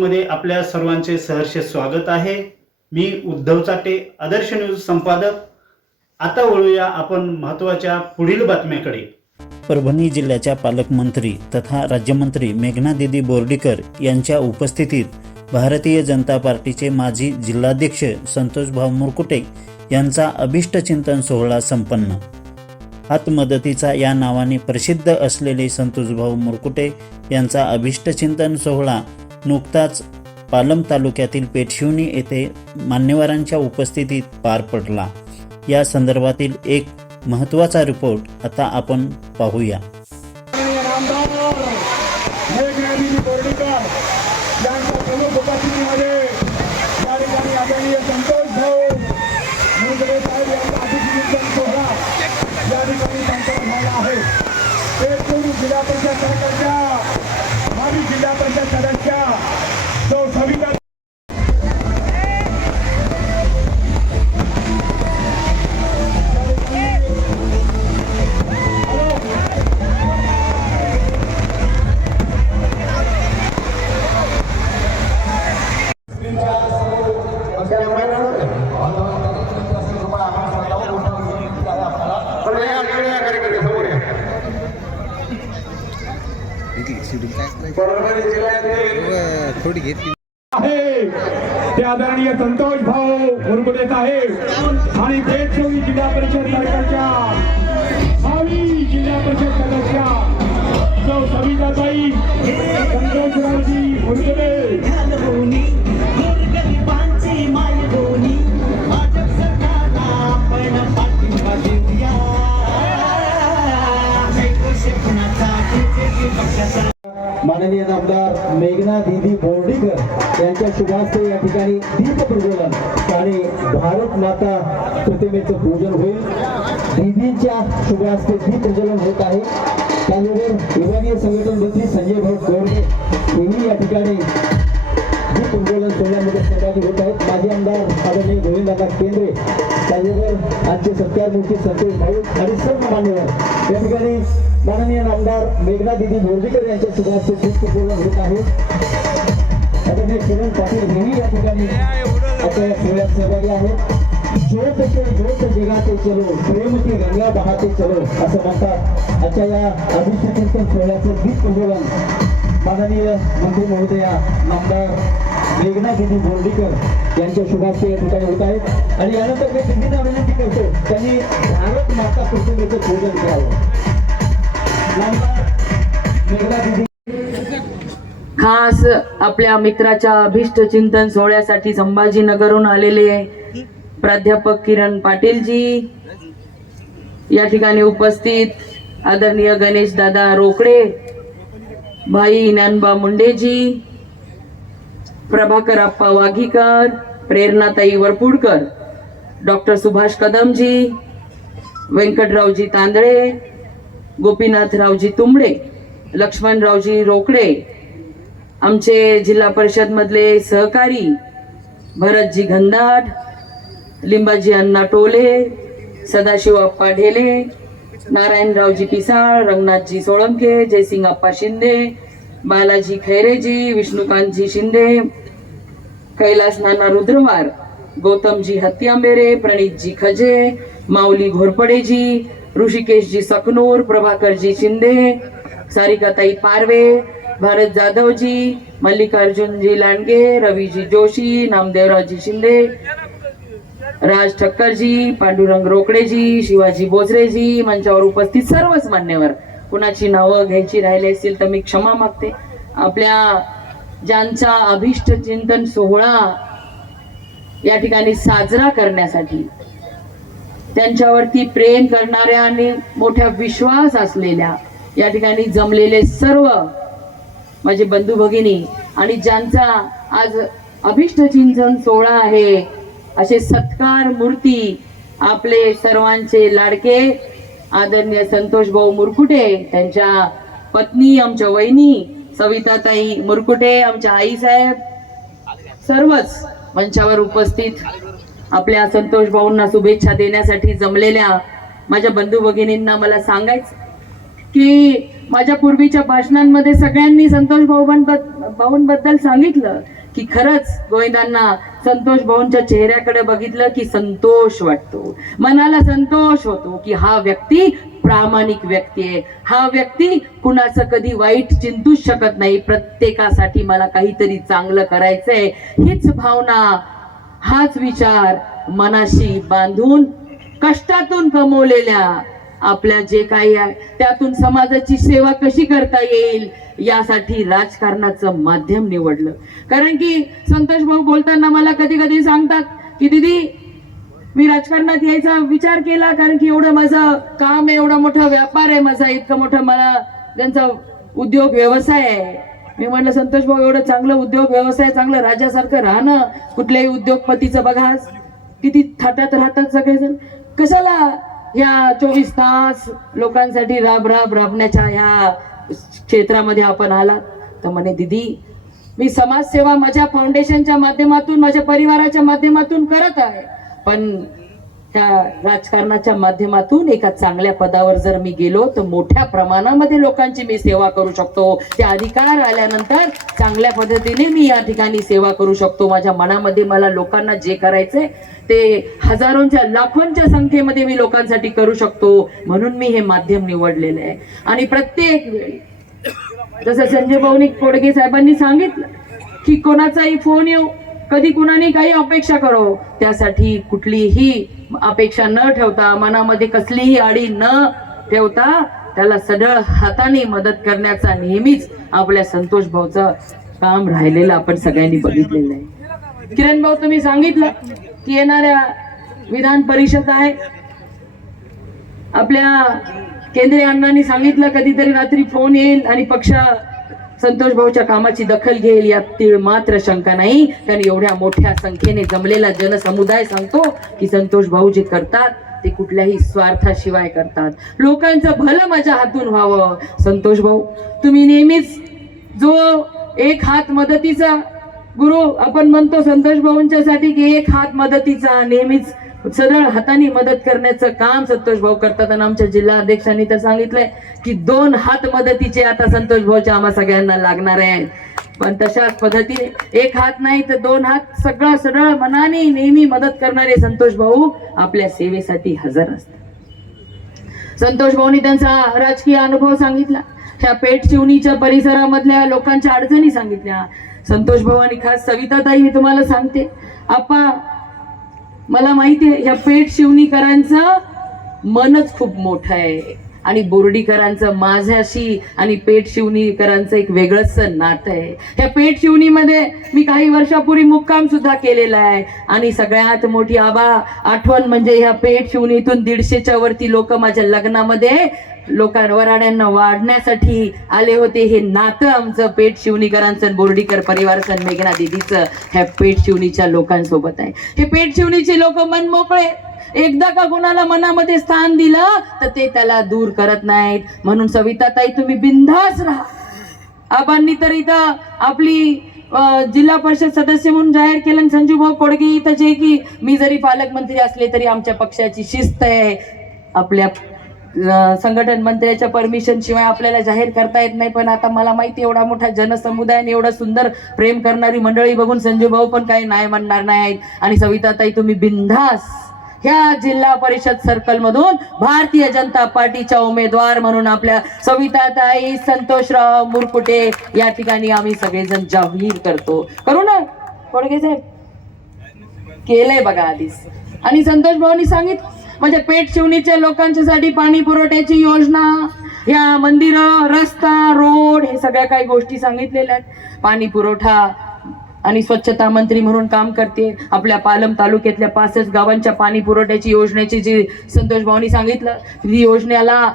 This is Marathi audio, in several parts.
न्यूजमध्ये आपल्या सर्वांचे सहर्ष स्वागत आहे. मी उद्धव चाटे आदर्श न्यूज संपादक. आता वळूया आपण महत्त्वाच्या पुढील बातम्याकडे. परभणी जिल्ह्याच्या पालकमंत्री तथा राज्यमंत्री मेघना दिदी बोर्डीकर यांच्या उपस्थितीत भारतीय जनता पार्टीचे माजी जिल्हाध्यक्ष संतोषभाऊ मुरकुटे यांचा अभिष्टचिंतन सोहळा संपन्न. हातमदतीचा या नावाने प्रसिद्ध असलेले संतोषभाऊ मुरकुटे यांचा अभिष्टचिंतन सोहळा नुकताच पालम तालुक्यातील पेठशिवणी येथे मान्यवरांच्या उपस्थितीत पार पडला. या संदर्भातील एक महत्त्वाचा रिपोर्ट आता आपण पाहूया. आदरणीय संतोष भाऊ मुरगुडे आहे आणि पेठचोवी जिल्हा परिषद सरकारच्या भावी जिल्हा परिषद सदस्या सौ सविताताई संतोषरावजी मुरगुडे पक्षाचा माननीय आमदार मेघना दिदी बोर्डीकर यांच्या शुभास्ते या ठिकाणी दीप प्रज्वलन आणि भारत माता प्रतिमेचं पूजन होईल. दिदींच्या शुभास्ते दीप प्रज्वलन होत आहे. त्याबरोबर विभागीय संघटन मंत्री संजय भाऊ गोरगे यांनी या ठिकाणी दीप प्रज्वलन सोहळ्यामध्ये सहभागी होत आहेत. माजी आमदार आदरणीय गोविंदांना केंद्रे त्याचबरोबर आजचे सत्कारमूर्ती संतोष भाऊ आणि सर्व मान्यवर. या ठिकाणी माननीय आमदार मेघना दिदी बोर्डीकर यांच्या शुभास्ते दीपपूर्ण होत आहे. आदरणीय किरण पाटील हेही या ठिकाणी आपल्या या सोहळ्यात सहभागी आहेत. ज्योत से ज्योत जगाते चलो प्रेम की गंगा बहाते चलो असं म्हणतात. आजच्या या अभिषेक सोहळ्याचं गीत प्रज्वलन माननीय मंत्री महोदया नामदार मेघना दिदी बोर्डीकर यांच्या शुभास्ते या ठिकाणी होत आहेत. आणि यानंतर मी दिदींना विनंती करतो त्यांनी भारत माता प्रतिमेचं पूजन करावं. खास आपल्या मित्राच्या अभिष्ट चिंतन सोहळ्यासाठी संभाजीनगरहून आलेले प्राध्यापक किरण पाटीलजी. या ठिकाणी उपस्थित आदरणीय गणेश दादा रोकडे भाई ज्ञानबा मुंडेजी प्रभाकर आप्पा वाघीकर प्रेरणाताई वरपुडकर डॉक्टर सुभाष कदमजी व्यंकटरावजी तांदळे गोपीनाथरावजी तुंबडे लक्ष्मणरावजी रोकडे आमचे जिल्हा परिषदमधले सहकारी भरतजी घनदाट लिंबाजी अण्णा टोले सदाशिव अप्पा ढेले नारायणरावजी पिसाळ रंगनाथजी सोळंके जयसिंग अप्पा शिंदे बालाजी खैरेजी विष्णुकांतजी शिंदे कैलास नाना रुद्रवार गौतमजी हत्यांबेरे प्रणितजी खजे माऊली घोरपडेजी ऋषिकेशजी सकनूर प्रभाकरजी शिंदे सारिकाताई पारवे भारत जाधवजी मल्लिकार्जुनजी लांडगे रवीजी जोशी नामदेवरावजी शिंदे राज ठक्करजी पांडुरंग रोकडेजी शिवाजी बोजरेजी मंचावर उपस्थित सर्वच मान्यवर. कुणाची नावं घ्यायची राहिली असतील तर मी क्षमा मागते. आपल्या ज्यांचा अभिष्ट चिंतन सोहळा या ठिकाणी साजरा करण्यासाठी त्यांच्यावरती प्रेम करणाऱ्या आणि मोठ्या विश्वास असलेल्या या ठिकाणी जमलेले सर्व माझे बंधू भगिनी आणि ज्यांचा आज अभिष्ट चिंतन सोहळा आहे असे सत्कार मूर्ती आपले सर्वांचे लाडके आदरणीय संतोष भाऊ मुरकुटे त्यांच्या पत्नी आमच्या वहिनी सविताताई मुरकुटे आमच्या आई साहेब सर्वच मंचावर उपस्थित आपल्या संतोष भाऊंना शुभेच्छा देण्यासाठी जमलेल्या माझ्या बंधू भगिनींना मला सांगायचं की माझ्या पूर्वीच्या भाषणांमध्ये सगळ्यांनी संतोष भाऊ भाऊंबद्दल सांगितलं. की खरंच गोविंदांना संतोष भाऊंच्या चेहऱ्याकडे बघितलं की संतोष वाटतो. मनाला संतोष होतो की हा व्यक्ती प्रामाणिक व्यक्ती आहे. हा व्यक्ती कुणाचं कधी वाईट चिंतूच शकत नाही. प्रत्येकासाठी मला काहीतरी चांगलं करायचंय. हीच भावना हाच विचार मनाशी बांधून कष्टातून कमवलेल्या आपल्या जे काही आहे त्यातून समाजाची सेवा कशी करता येईल यासाठी राजकारणाचं माध्यम निवडलं. कारण की संतोष भाऊ बोलताना मला कधी कधी सांगतात की दिदी मी राजकारणात यायचा विचार केला कारण की एवढं माझं काम आहे एवढा मोठा व्यापार आहे माझा इतकं मोठा मला त्यांचा उद्योग व्यवसाय आहे. मी म्हटलं संतोष भाऊ एवढं चांगलं उद्योग व्यवसाय चांगलं राजासारखं राहणं कुठल्याही उद्योगपतीचं बघा किती थाटात राहतात सगळेजण. कशाला या चोवीस तास लोकांसाठी राब राब राबण्याच्या ह्या क्षेत्रामध्ये आपण आलात. तर म्हणे दिदी मी समाजसेवा माझ्या फाउंडेशनच्या माध्यमातून माझ्या परिवाराच्या माध्यमातून करत आहे. पण त्या राजकारणाच्या माध्यमातून एका चांगल्या पदावर जर मी गेलो तर मोठ्या प्रमाणामध्ये लोकांची मी सेवा करू शकतो. त्या अधिकार आल्यानंतर चांगल्या पद्धतीने मी या ठिकाणी सेवा करू शकतो. माझ्या मनामध्ये मला लोकांना जे करायचंय ते हजारोंच्या लाखोंच्या संख्येमध्ये मी लोकांसाठी करू शकतो. म्हणून मी हे माध्यम निवडलेलं आहे. आणि प्रत्येक वेळी जसं संजय भाऊनी कोडगे साहेबांनी सांगितलं की कोणाचाही फोन येऊ कधी कुणाने काही अपेक्षा करो त्यासाठी कुठलीही अपेक्षा न ठेवता मनामध्ये कसलीही आडी न ठेवता त्याला सडळ हाताने मदत करण्याचा नेहमीच आपल्या संतोष भाऊचं काम राहिलेलं आपण सगळ्यांनी बघितलेलं आहे. किरण भाऊ तुम्ही सांगितलं की येणाऱ्या विधान परिषद आहे. आपल्या केंद्रीय अण्णांनी सांगितलं कधीतरी रात्री फोन येईल आणि पक्ष संतोष भाऊच्या कामाची दखल घेईल यात तीळ मात्र शंका नाही. कारण एवढ्या मोठ्या संख्येने जमलेला जनसमुदाय सांगतो की संतोष भाऊ जे करतात ते कुठल्याही स्वार्थाशिवाय करतात. लोकांचं भलं माझ्या हातून व्हावं. संतोष भाऊ तुम्ही नेहमीच जो एक हात मदतीचा गुरु आपण म्हणतो संतोष भाऊंच्या साठी की एक हात मदतीचा नेहमीच सरळ हाताने मदत करण्याचं काम संतोष भाऊ करतात. आणि आमच्या जिल्हा अध्यक्षांनी तर सांगितलंय की दोन हात मदतीचे आता संतोष भाऊच्या आम्हा सगळ्यांना लागणार आहे. पण तशाच पद्धतीने एक हात नाही तर दोन हात सगळं सरळ मनाने नेहमी मदत करणारे संतोष भाऊ आपल्या सेवेसाठी हजर असतात. संतोष भाऊनी त्यांचा राजकीय अनुभव सांगितला. ह्या पेठ चिवणीच्या परिसरामधल्या लोकांच्या अडचणी सांगितल्या. संतोष भाऊ आणि खास सविताताई मी तुम्हाला सांगते. आपा मला माहिती आहे ह्या पेठ शिवणीकरांचं मनच खूप मोठं आहे. आणि बोर्डीकरांचं माझ्याशी आणि पेठ शिवणीकरांचं एक वेगळंच नातं आहे. ह्या पेठ शिवणीमध्ये मी काही वर्षापूर्वी मुक्काम सुद्धा केलेला आहे. आणि सगळ्यात मोठी आबा आठवण म्हणजे ह्या पेठ शिवणीतून दीडशेच्या वरती लोक माझ्या लग्नामध्ये लोकांवराड्यांना वाढण्यासाठी आले होते. हे नातं आमचं पेठ शिवणीकरांचं बोर्डीकर परिवारचं मेघना दिदीचं ह्या पेठ शिवणीच्या लोकांसोबत आहे. हे पेठ शिवणीचे लोक मन मोकळे. एकदा का कोणाला मनामध्ये स्थान दिलं तर ते त्याला दूर करत नाहीत. म्हणून सविताताई तुम्ही बिंधास राहा. आबांनी तर इथं आपली जिल्हा परिषद सदस्य म्हणून जाहीर केलं संजूभाऊ कोडगे इथं जे की मी जरी पालकमंत्री असले तरी आमच्या पक्षाची शिस्त आहे. आपल्या संघटन मंत्र्याच्या परमिशन शिवाय आपल्याला जाहीर करता येत नाही. पण आता मला माहिती एवढा मोठा जनसमुदाय आणि एवढं सुंदर प्रेम करणारी मंडळी बघून संजूभाऊ पण काही नाही म्हणणार नाहीत. आणि सविताताई तुम्ही बिंधास ह्या जिल्हा परिषद सर्कल मधून भारतीय जनता पार्टीच्या उमेदवार म्हणून आपल्या सविताताई संतोषराव मुरकुटे या ठिकाणी आम्ही सगळेजण जाहीर करतो. करू ना? थोडके साहेब केलंय बघा आधीच. आणि संतोष भाऊनी सांगितलं म्हणजे पेट शिवणीच्या लोकांच्यासाठी पाणी पुरवठ्याची योजना या मंदिर रस्ता रोड हे सगळ्या काही गोष्टी सांगितलेल्या आहेत. पाणी पुरवठा आणि स्वच्छता मंत्री म्हणून काम करते. आपल्या पालम तालुक्यातल्या पासष्ट गावांच्या पाणी पुरवठ्याची योजनेची जी संतोष भाऊनी सांगितलं ती योजनेला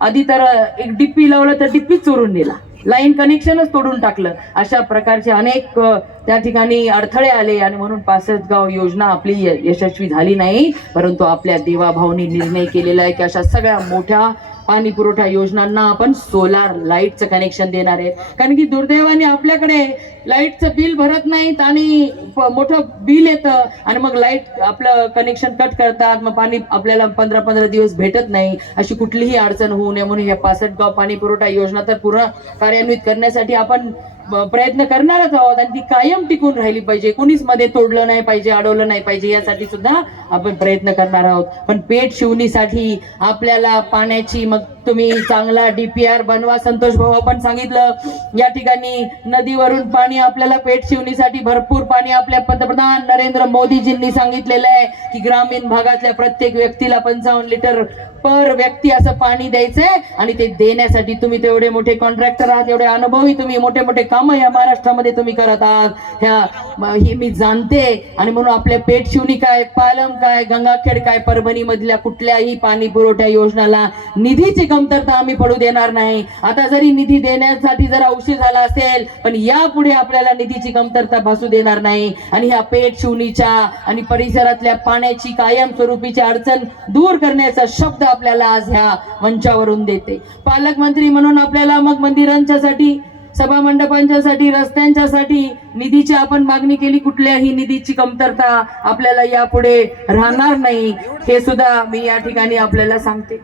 आधी तर एक डिप्पी लावलं तर डिप्पी चोरून नेला. लाईन कनेक्शनच तोडून टाकलं. अशा प्रकारचे अनेक त्या ठिकाणी अडथळे आले आणि म्हणून पासष्ट गाव योजना आपली य- यशस्वी झाली नाही. परंतु आपल्या देवाभाऊनी निर्णय केलेला आहे की अशा सगळ्या मोठ्या पाणी पुरवठा योजनांना आपण सोलार लाईटचं कनेक्शन देणार आहे. कारण की दुर्दैवाने आपल्याकडे लाईटचं बिल भरत नाहीत आणि मोठं बिल येतं आणि मग लाइट आपलं कनेक्शन कट करतात. मग पाणी आपल्याला पंधरा पंधरा दिवस भेटत नाही. अशी कुठलीही अडचण होऊ नये म्हणून हे पासष्ट गाव पाणी पुरवठा योजना तर पूर्ण कार्यान्वित करण्यासाठी आपण प्रयत्न करणारच आहोत आणि ती कायम टिकून राहिली पाहिजे. कुणीच मध्ये तोडलं नाही पाहिजे अडवलं नाही पाहिजे यासाठी सुद्धा आपण प्रयत्न करणार आहोत. पण पेट शिवणीसाठी आपल्याला पाण्याची मग तुम्ही चांगला डीपीआर बनवा. संतोष भाऊ आपण सांगितलं या ठिकाणी नदीवरून पाणी आपल्याला पेट शिवणीसाठी भरपूर पाणी आपल्या पंतप्रधान नरेंद्र मोदीजींनी सांगितलेलं आहे की ग्रामीण भागातल्या प्रत्येक व्यक्तीला पंचावन्न लिटर पर व्यक्ती असं पाणी द्यायचंय आणि ते देण्यासाठी तुम्ही तेवढे मोठे कॉन्ट्रॅक्टर आहात एवढे अनुभवी तुम्ही मोठे मोठे कामं या महाराष्ट्रामध्ये तुम्ही करत आहात. ह्या हे मी जाणते आणि म्हणून आपल्या पेट शिवणी काय पालम काय गंगाखेड काय परभणी मधल्या कुठल्याही पाणी पुरवठा योजनाला निधीची कमतरता आम्ही पडू देणार नाही. आता जरी निधी देण्यासाठी जर औषध झाला असेल पण यापुढे आपल्याला निधीची कमतरता भासू देणार नाही. आणि ह्या पेट शिवणीच्या आणि परिसरातल्या पाण्याची कायम स्वरूपीची अडचण दूर करण्याचा शब्द आपल्याला आज ह्या मंचावरून देते. पालकमंत्री म्हणून आपल्याला मग मंदिरांच्यासाठी सभा मंडपांच्यासाठी रस्त्यांच्यासाठी निधीची आपण मागणी केली कुठल्याही निधीची कमतरता आपल्याला यापुढे राहणार नाही. हे सुद्धा मी या ठिकाणी आपल्याला सांगते.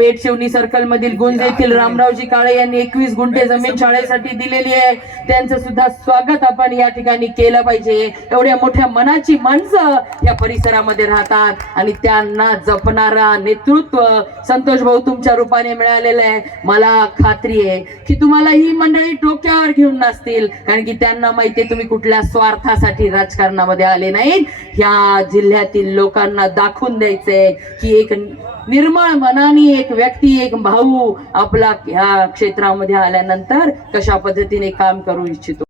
पेठ शिवणी सर्कल मधील गुंज येथील रामरावजी काळे यांनी एकवीस गुंठे जमीन शाळेसाठी दिलेली आहे. त्यांचं सुद्धा स्वागत आपण या ठिकाणी केलं पाहिजे. एवढ्या मोठ्या मनाची माणसं या परिसरामध्ये राहतात आणि त्यांना जपणारा नेतृत्व संतोष भाऊ तुमच्या रूपाने मिळालेलं आहे. मला खात्री आहे की तुम्हाला ही मंडळी डोक्यावर घेऊन नसतील कारण की त्यांना माहिती आहे तुम्ही कुठल्या स्वार्थासाठी राजकारणामध्ये आले नाहीत. ह्या जिल्ह्यातील लोकांना दाखवून द्यायचंय की एक निर्मळ मनाने एक व्यक्ती एक भाऊ आपला ह्या क्षेत्रामध्ये आल्यानंतर कशा पद्धतीने काम करू इच्छितो?